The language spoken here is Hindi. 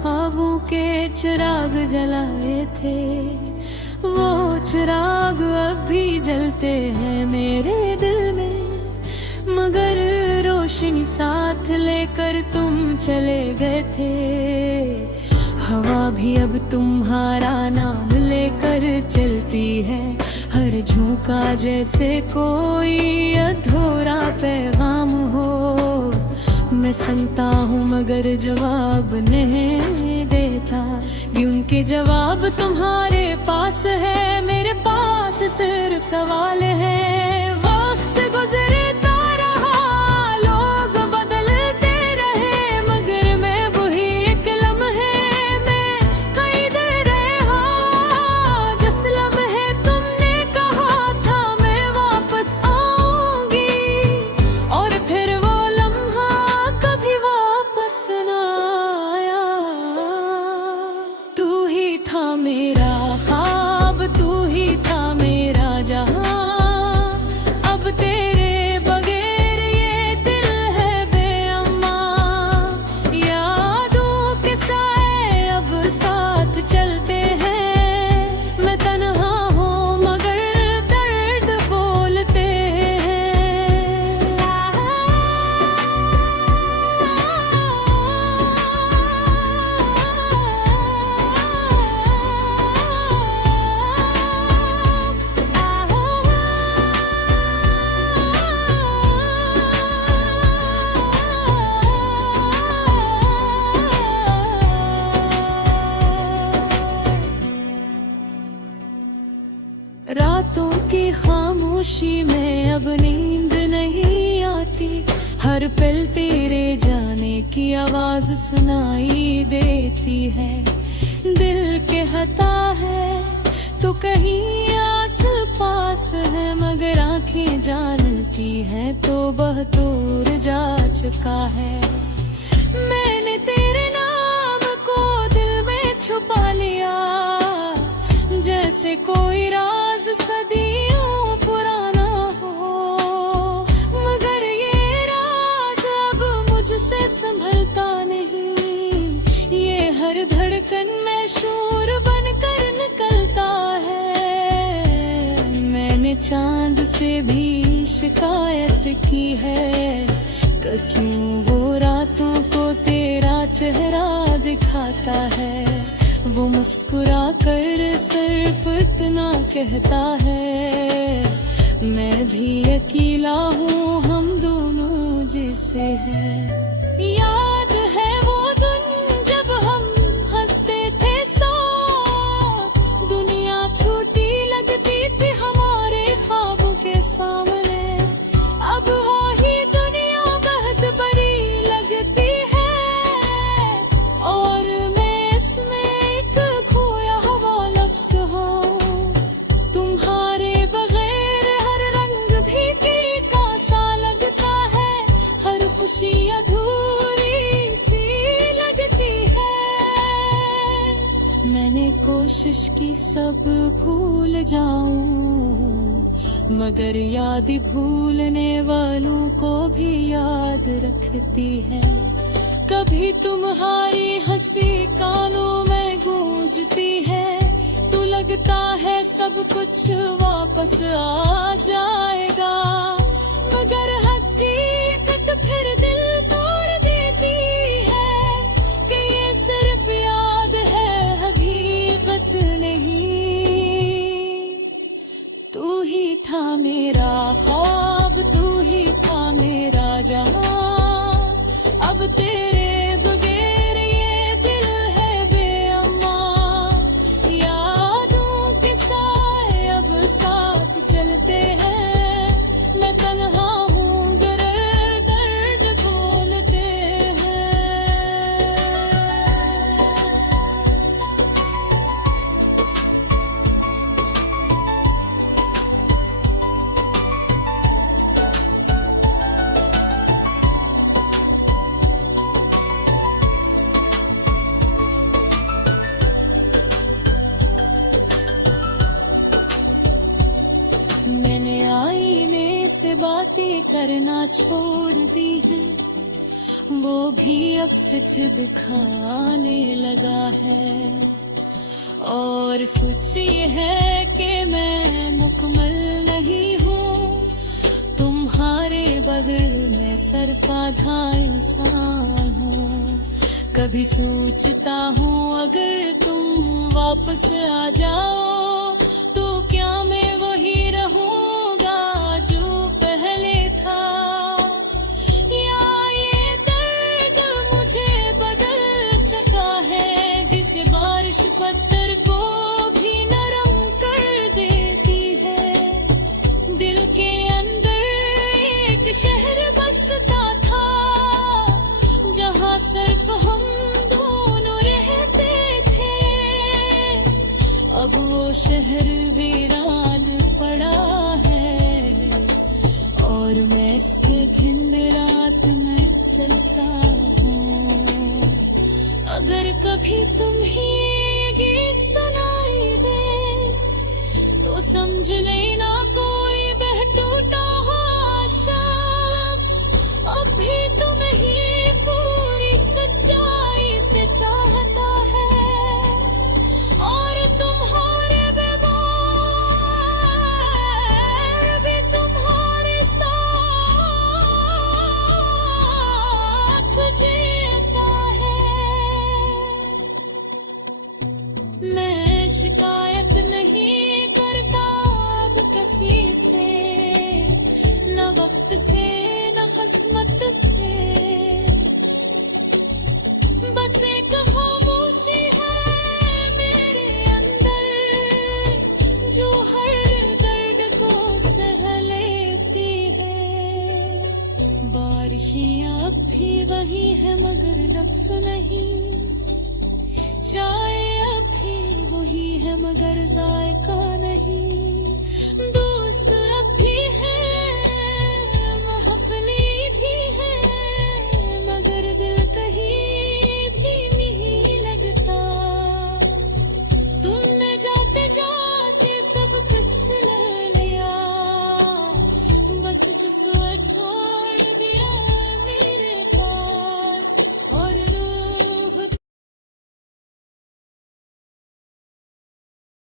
ख्वाबों के चिराग जलाए थे, वो चिराग अब भी जलते हैं मेरे दिल में। मगर रोशनी साथ लेकर तुम चले गए थे। हवा भी अब तुम्हारा नाम लेकर चलती है, हर झोंका जैसे कोई अधूरा पैगाम हो। मैं सुनता हूँ मगर जवाब नहीं देता, क्योंकि जवाब तुम्हारे पास है, मेरे पास सिर्फ सवाल है। वक्त गुजरता रहा, लोग बदलते रहे, मगर मैं वही एक लम्हे में कैद रहा। जिस लम्हे तुमने कहा था मैं वापस आऊंगी, और फिर वो लम्हा कभी वापस ना आया। तू ही था मेरा ख्वाब, तू ही था मेरा जहां, अब तेरे बगैर ये दिल है बेअम्मा। यादों के साए अब साथ चलते हैं, मैं तन्हा हूँ मगर दर्द बोलते रातों की खामोशी में अब नींद नहीं आती, हर पल तेरे जाने की आवाज सुनाई देती है। दिल के हता है तो कहीं आस पास है, मगर आंखें जानती हैं तो बहुत दूर जा चुका है। मैंने तेरे नाम को दिल में छुपा लिया, जैसे कोई राज सदियों पुराना हो। मगर ये राज अब मुझसे संभलता नहीं, ये हर धड़कन में शोर बनकर निकलता है। मैंने चांद से भी शिकायत की है, क्यों वो रातों को तेरा चेहरा दिखाता है। वो मुस्कुरा कर सिर्फ इतना कहता है, मैं भी अकेला हूँ, हम दोनों जिसे हैं। याद है वो दिन जब हम हंसते थे साथ, दुनिया छोटी लगती थी हमारे ख्वाबों के सामने। अब वही दुनिया बहुत बड़ी लगती है, और मैं इसमें एक खोया हुआ लफ्ज़ हूँ। तुम्हारे बगैर हर रंग भी फीका सा लगता है, हर खुशी अधूरी सी लगती है। मैंने कोशिश की सब भूल जाऊं, मगर याद भूलने वालों को भी याद रखती है। कभी तुम्हारी हंसी कानों में गूंजती है, तो लगता है सब कुछ वापस आ जाएगा। मगर हकीकत फिर दिल तोड़ देती है, कि ये सिर्फ याद है हकीकत नहीं। तू ही था मेरा ख्वाब, तू ही था मेरा जहां, अब तेरे बगैर ये दिल है बेअम्मा। यादों के साए अब साथ चलते हैं, मैं तन्हा हूँ गर दर्द बोलते हैं। मैंने आईने से बातें करना छोड़ दी है, वो भी अब सच दिखाने लगा है। और सच ये है कि मैं मुकम्मल नहीं हूँ, तुम्हारे बगैर मैं सरफाधा इंसान हूँ। कभी सोचता हूँ अगर तुम वापस आ जाओ तो क्या मैं वही रहूँगा जो पहले था, या ये दर्द मुझे बदल चुका है जिसे बारिश पत्थर को भी नरम कर देती है। दिल के अंदर एक शहर बसता था जहाँ सिर्फ हम दोनों रहते थे। अब वो शहर वीरान पड़ा है और मैं इसके खिंदरात में चलता हूँ। अगर कभी तुम ही ये गीत सुनाई दे तो समझ लेना कोई बह टूटा हुआ शख्स अब भी तुम्हें ही पूरी सच्चाई से चाहता है। और तुम्हारे बगैर भी तुम्हारे साथ जीता है। मैं शिकायत नहीं करता अब किसी से, न वक्त से न किस्मत से, बस एक खामोशी है मेरे अंदर जो हर दर्द को सह लेती है। बारिशें अब भी वही है मगर लुत्फ नहीं, चाय अब भी वही है मगर जायका नहीं, दोस्त अब भी है महफिली भी है मगर दिल कहीं भी नहीं लगता। तुमने जाते जाते सब कुछ ले लिया, बस जो सोचा